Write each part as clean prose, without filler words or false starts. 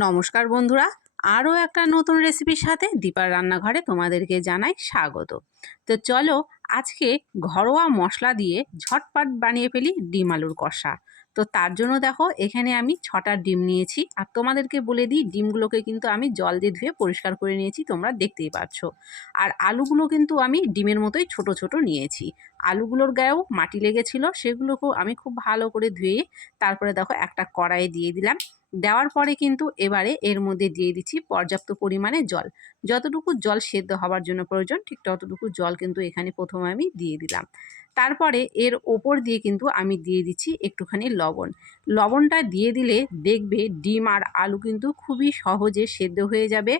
নমস্কার বন্ধুরা, আরও একটা নতুন রেসিপির সাথে দীপার রান্নাঘরে তোমাদেরকে জানাই স্বাগত। তো চলো আজকে ঘরোয়া মশলা দিয়ে ঝটপট বানিয়ে ফেলি ডিম আলুর কষা। তো তার জন্য দেখো এখানে আমি 6টা ডিম নিয়েছি। আর তোমাদেরকে বলে দিই, ডিমগুলোকে কিন্তু আমি জল দিয়ে ধুয়ে পরিষ্কার করে নিয়েছি, তোমরা দেখতেই পাচ্ছ। আর আলুগুলো কিন্তু আমি ডিমের মতোই ছোট ছোট নিয়েছি। আলুগুলোর গায়েও মাটি লেগেছিল, সেগুলোকেও আমি খুব ভালো করে ধুয়ে তারপরে দেখো একটা কড়াইয়ে দিয়ে দিলাম। দেওয়ার পরে কিন্তু এবারে এর মধ্যে দিয়ে দিচ্ছি পর্যাপ্ত পরিমাণে জল। যতটুকু জল সেদ্ধ হওয়ার জন্য প্রয়োজন ঠিক ততটুকু জল কিন্তু এখানে প্রথমে আমি দিয়ে দিলাম। তারপরে এর ওপর দিয়ে কিন্তু আমি দিয়ে দিচ্ছি একটুখানি লবণ। লবণটা দিয়ে দিলে দেখবে ডিম আর আলু কিন্তু খুবই সহজে সেদ্ধ হয়ে যাবে।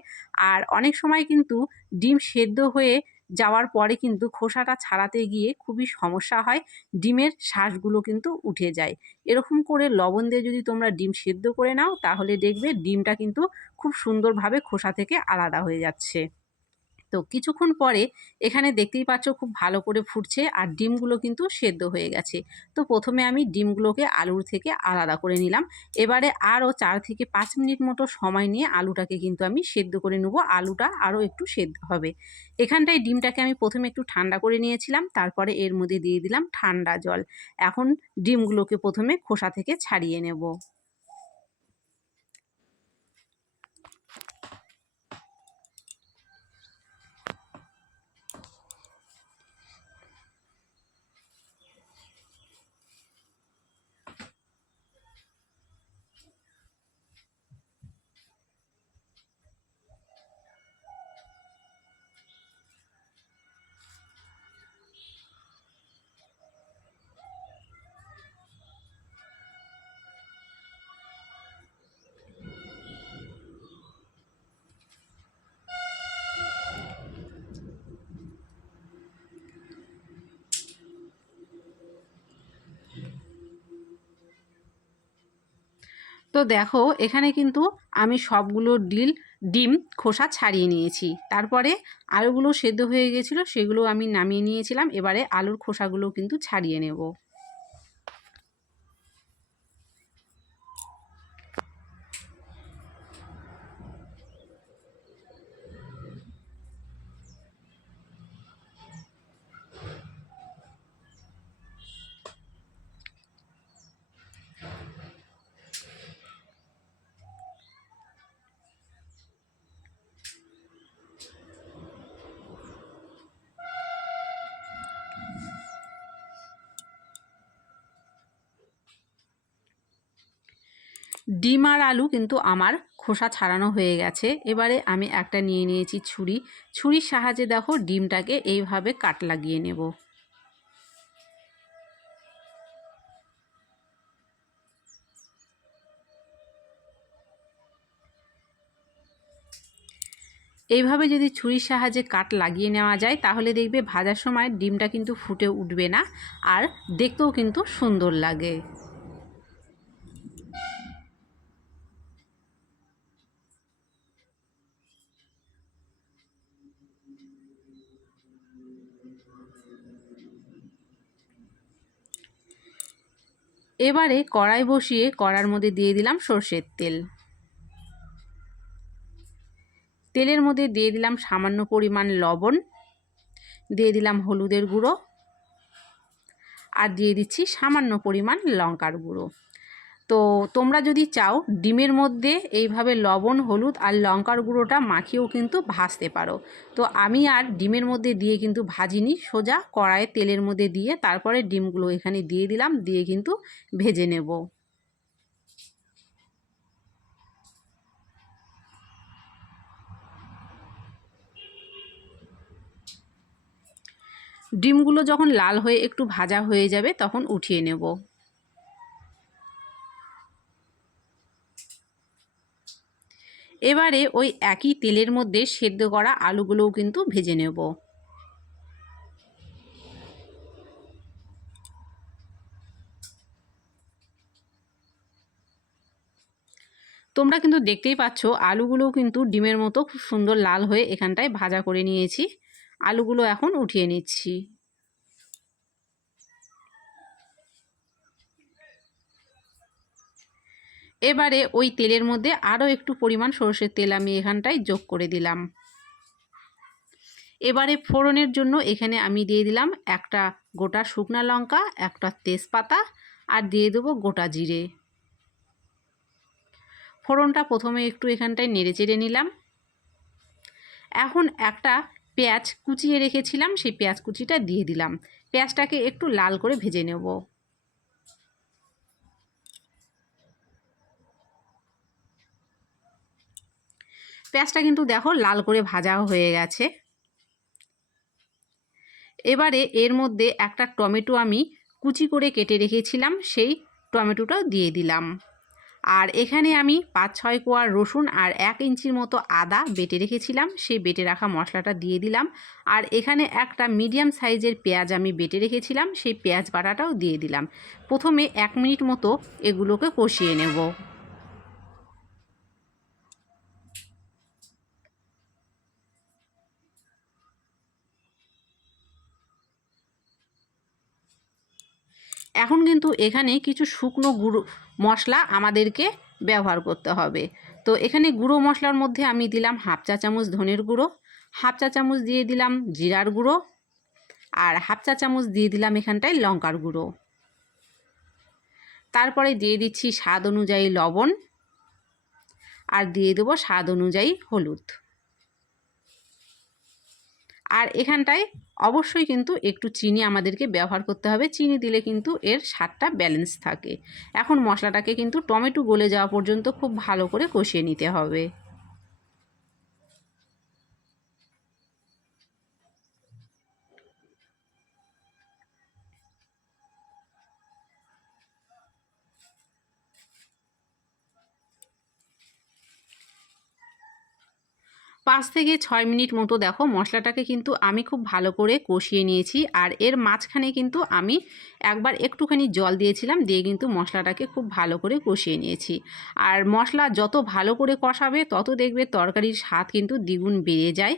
আর অনেক সময় কিন্তু ডিম সেদ্ধ হয়ে যাওয়ার পরে কিন্তু খোসাটা ছাড়াতে গিয়ে খুবই সমস্যা হয়, ডিমের শাঁসগুলো কিন্তু উঠে যায়। এরকম করে লবণ দিয়ে যদি তোমরা ডিম সেদ্ধ করে নাও তাহলে দেখবে ডিমটা কিন্তু খুব সুন্দরভাবে খোসা থেকে আলাদা হয়ে যাচ্ছে। তো কিছুক্ষণ পরে এখানে দেখতেই পাচ্ছ খুব ভালো করে ফুটছে আর ডিমগুলো কিন্তু সেদ্ধ হয়ে গেছে। তো প্রথমে আমি ডিমগুলোকে আলুর থেকে আলাদা করে নিলাম। এবারে আরও 4 থেকে 5 মিনিট মতো সময় নিয়ে আলুটাকে কিন্তু আমি সেদ্ধ করে নেবো। আলুটা আরও একটু সেদ্ধ হবে। এখানটায় ডিমটাকে আমি প্রথমে একটু ঠান্ডা করে নিয়েছিলাম, তারপরে এর মধ্যে দিয়ে দিলাম ঠান্ডা জল। এখন ডিমগুলোকে প্রথমে খোসা থেকে ছাড়িয়ে নেব। তো দেখো এখানে কিন্তু আমি সবগুলো ডিম খোসা ছাড়িয়ে নিয়েছি। তারপরে আলুগুলো সেদ্ধ হয়ে গেছিলো, সেগুলো আমি নামিয়ে নিয়েছিলাম। এবারে আলুর খোসাগুলো কিন্তু ছাড়িয়ে নেব। ডিম আর আলু কিন্তু আমার খোসা ছাড়ানো হয়ে গেছে। এবারে আমি একটা নিয়ে নিয়েছি ছুরি। ছুরির সাহায্যে দেখো ডিমটাকে এইভাবে কাট লাগিয়ে নেব। এইভাবে যদি ছুরির সাহায্যে কাট লাগিয়ে নেওয়া যায় তাহলে দেখবে ভাজার সময় ডিমটা কিন্তু ফুটে উঠবে না, আর দেখতেও কিন্তু সুন্দর লাগে। এবারে কড়াই বসিয়ে কড়ার মধ্যে দিয়ে দিলাম সর্ষের তেল। তেলের মধ্যে দিয়ে দিলাম সামান্য পরিমাণ লবণ, দিয়ে দিলাম হলুদের গুঁড়ো, আর দিয়ে দিচ্ছি সামান্য পরিমাণ লঙ্কার গুঁড়ো। তো তোমরা যদি চাও ডিমের মধ্যে এইভাবে লবণ, হলুদ আর লঙ্কার গুঁড়োটা মাখিয়েও কিন্তু ভাজতে পারো। তো আমি আর ডিমের মধ্যে দিয়ে কিন্তু ভাজিনি, সোজা কড়াইয়ে তেলের মধ্যে দিয়ে তারপরে ডিমগুলো এখানে দিয়ে দিলাম, দিয়ে কিন্তু ভেজে নেব। ডিমগুলো যখন লাল হয়ে একটু ভাজা হয়ে যাবে তখন উঠিয়ে নেব। এবারে ওই একই তেলের মধ্যে সেদ্ধ করা আলুগুলোও কিন্তু ভেজে নেব। তোমরা কিন্তু দেখতেই পাচ্ছ আলুগুলোও কিন্তু ডিমের মতো খুব সুন্দর লাল হয়ে এখানটায় ভাজা করে নিয়েছি। আলুগুলো এখন উঠিয়ে নিচ্ছি। এবারে ওই তেলের মধ্যে আরও একটু পরিমাণ সরষের তেল আমি এখানটায় যোগ করে দিলাম। এবারে ফোড়নের জন্য এখানে আমি দিয়ে দিলাম একটা গোটা শুকনো লঙ্কা, একটা তেজপাতা আর দিয়ে দেবো গোটা জিরে। ফোড়নটা প্রথমে একটু এখানটায় নেড়ে চেড়ে নিলাম। এখন একটা পেঁয়াজ কুচিয়ে রেখেছিলাম, সেই পেঁয়াজ কুচিটা দিয়ে দিলাম। পেঁয়াজটাকে একটু লাল করে ভেজে নেব। পেঁয়াজটা কিন্তু দেখো লাল করে ভাজা হয়ে গেছে। এবারে এর মধ্যে একটা টমেটো আমি কুচি করে কেটে রেখেছিলাম, সেই টমেটোটাও দিয়ে দিলাম। আর এখানে আমি 5-6 কোয়া রসুন আর 1 ইঞ্চির মতো আদা বেটে রেখেছিলাম, সেই বেটে রাখা মশলাটা দিয়ে দিলাম। আর এখানে একটা মিডিয়াম সাইজের পেঁয়াজ আমি বেটে রেখেছিলাম, সেই পেঁয়াজ বাটাটাও দিয়ে দিলাম। প্রথমে 1 মিনিট মতো এগুলোকে কষিয়ে নেব। এখন কিন্তু এখানে কিছু শুকনো গুঁড়ো মশলা আমাদেরকে ব্যবহার করতে হবে। তো এখানে গুঁড়ো মশলার মধ্যে আমি দিলাম 1/2 চা চামচ ধনের গুঁড়ো, 1/2 চা চামচ দিয়ে দিলাম জিরার গুঁড়ো, আর 1/2 চা চামচ দিয়ে দিলাম এখানটায় লঙ্কার গুঁড়ো। তারপরে দিয়ে দিচ্ছি স্বাদ অনুযায়ী লবণ, আর দিয়ে দেবো স্বাদ অনুযায়ী হলুদ। আর এখানটায় অবশ্যই কিন্তু একটু চিনি আমাদেরকে ব্যবহার করতে হবে, চিনি দিলে কিন্তু এর স্বাদটা ব্যালেন্স থাকে। এখন মশলাটাকে কিন্তু টমেটো গলে যাওয়া পর্যন্ত খুব ভালো করে কষিয়ে নিতে হবে। পাঁচ থেকে 6 মিনিট মতো দেখো মশলাটাকে কিন্তু আমি খুব ভালো করে কষিয়ে নিয়েছি। আর এর মাঝখানে কিন্তু আমি একবার একটুখানি জল দিয়েছিলাম, দিয়ে কিন্তু মশলাটাকে খুব ভালো করে কষিয়ে নিয়েছি। আর মশলা যত ভালো করে কষাবে তত দেখবে তরকারির স্বাদ কিন্তু দ্বিগুণ বেড়ে যায়।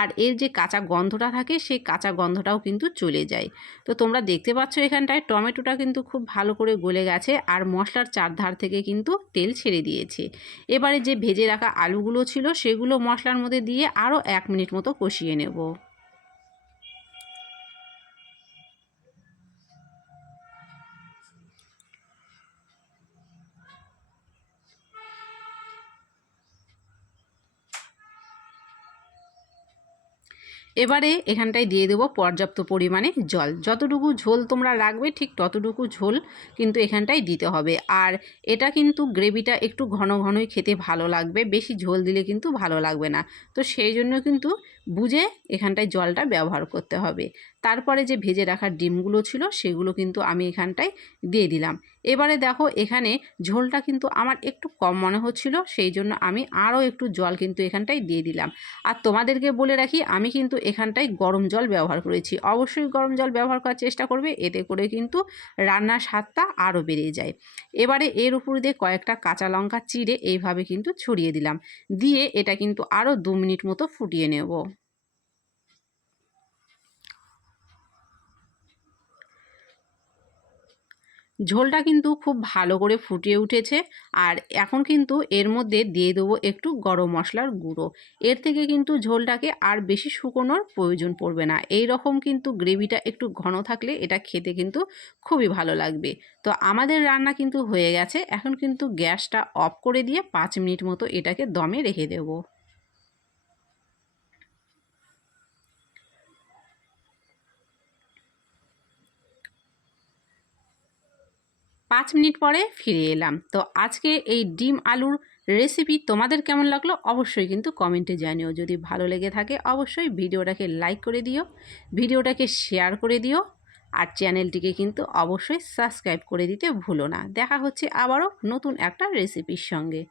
আর এর যে কাঁচা গন্ধটা থাকে সেই কাঁচা গন্ধটাও কিন্তু চলে যায়। তো তোমরা দেখতে পাচ্ছ এখানটায় টমেটোটা কিন্তু খুব ভালো করে গলে গেছে, আর মশলার চারধার থেকে কিন্তু তেল ছেড়ে দিয়েছে। এবারে যে ভেজে রাখা আলুগুলো ছিল সেগুলো মশলার মধ্যে দিয়ে আরও 1 মিনিট মতো কষিয়ে নেব। এবারে এখানটায় দিয়ে দেবো পর্যাপ্ত পরিমাণে জল। যতটুকু ঝোল তোমরা রাখবে ঠিক ততটুকু ঝোল কিন্তু এখানটায় দিতে হবে। আর এটা কিন্তু গ্রেভিটা একটু ঘন ঘনই খেতে ভালো লাগবে, বেশি ঝোল দিলে কিন্তু ভালো লাগবে না। তো সেই জন্য কিন্তু বুঝে এখানটায় জলটা ব্যবহার করতে হবে। তারপরে যে ভেজে রাখা ডিমগুলো ছিল সেগুলো কিন্তু আমি এখানটায় দিয়ে দিলাম। এবারে দেখো এখানে ঝোলটা কিন্তু আমার একটু কম মনে হচ্ছিল, সেই জন্য আমি আরও একটু জল কিন্তু এখানটায় দিয়ে দিলাম। আর তোমাদেরকে বলে রাখি আমি কিন্তু এখানটায় গরম জল ব্যবহার করেছি। অবশ্যই গরম জল ব্যবহার করার চেষ্টা করবে, এতে করে কিন্তু রান্নার স্বাদটা আরও বেড়ে যায়। এবারে এর উপর দিয়ে কয়েকটা কাঁচা লঙ্কা চিড়ে এইভাবে কিন্তু ছড়িয়ে দিলাম, দিয়ে এটা কিন্তু আরও 2 মিনিট মতো ফুটিয়ে নেব। ঝোলটা কিন্তু খুব ভালো করে ফুটিয়ে উঠেছে। আর এখন কিন্তু এর মধ্যে দিয়ে দেবো একটু গরম মশলার গুঁড়ো। এর থেকে কিন্তু ঝোলটাকে আর বেশি শুকোনোর প্রয়োজন পড়বে না। এই রকম কিন্তু গ্রেভিটা একটু ঘন থাকলে এটা খেতে কিন্তু খুবই ভালো লাগবে। তো আমাদের রান্না কিন্তু হয়ে গেছে। এখন কিন্তু গ্যাসটা অফ করে দিয়ে 5 মিনিট মতো এটাকে দমে রেখে দেবো। 5 মিনিট পরে ফিরে এলাম। তো আজকে এই ডিম আলুর রেসিপি তোমাদের কেমন লাগলো অবশ্যই কিন্তু কমেন্টে জানিও। যদি ভালো লেগে থাকে অবশ্যই ভিডিওটাকে লাইক করে দিও, ভিডিওটাকে শেয়ার করে দিও, আর চ্যানেলটিকে কিন্তু অবশ্যই সাবস্ক্রাইব করে দিতে ভুলো না। দেখা হচ্ছে আবারও নতুন একটা রেসিপির সঙ্গে।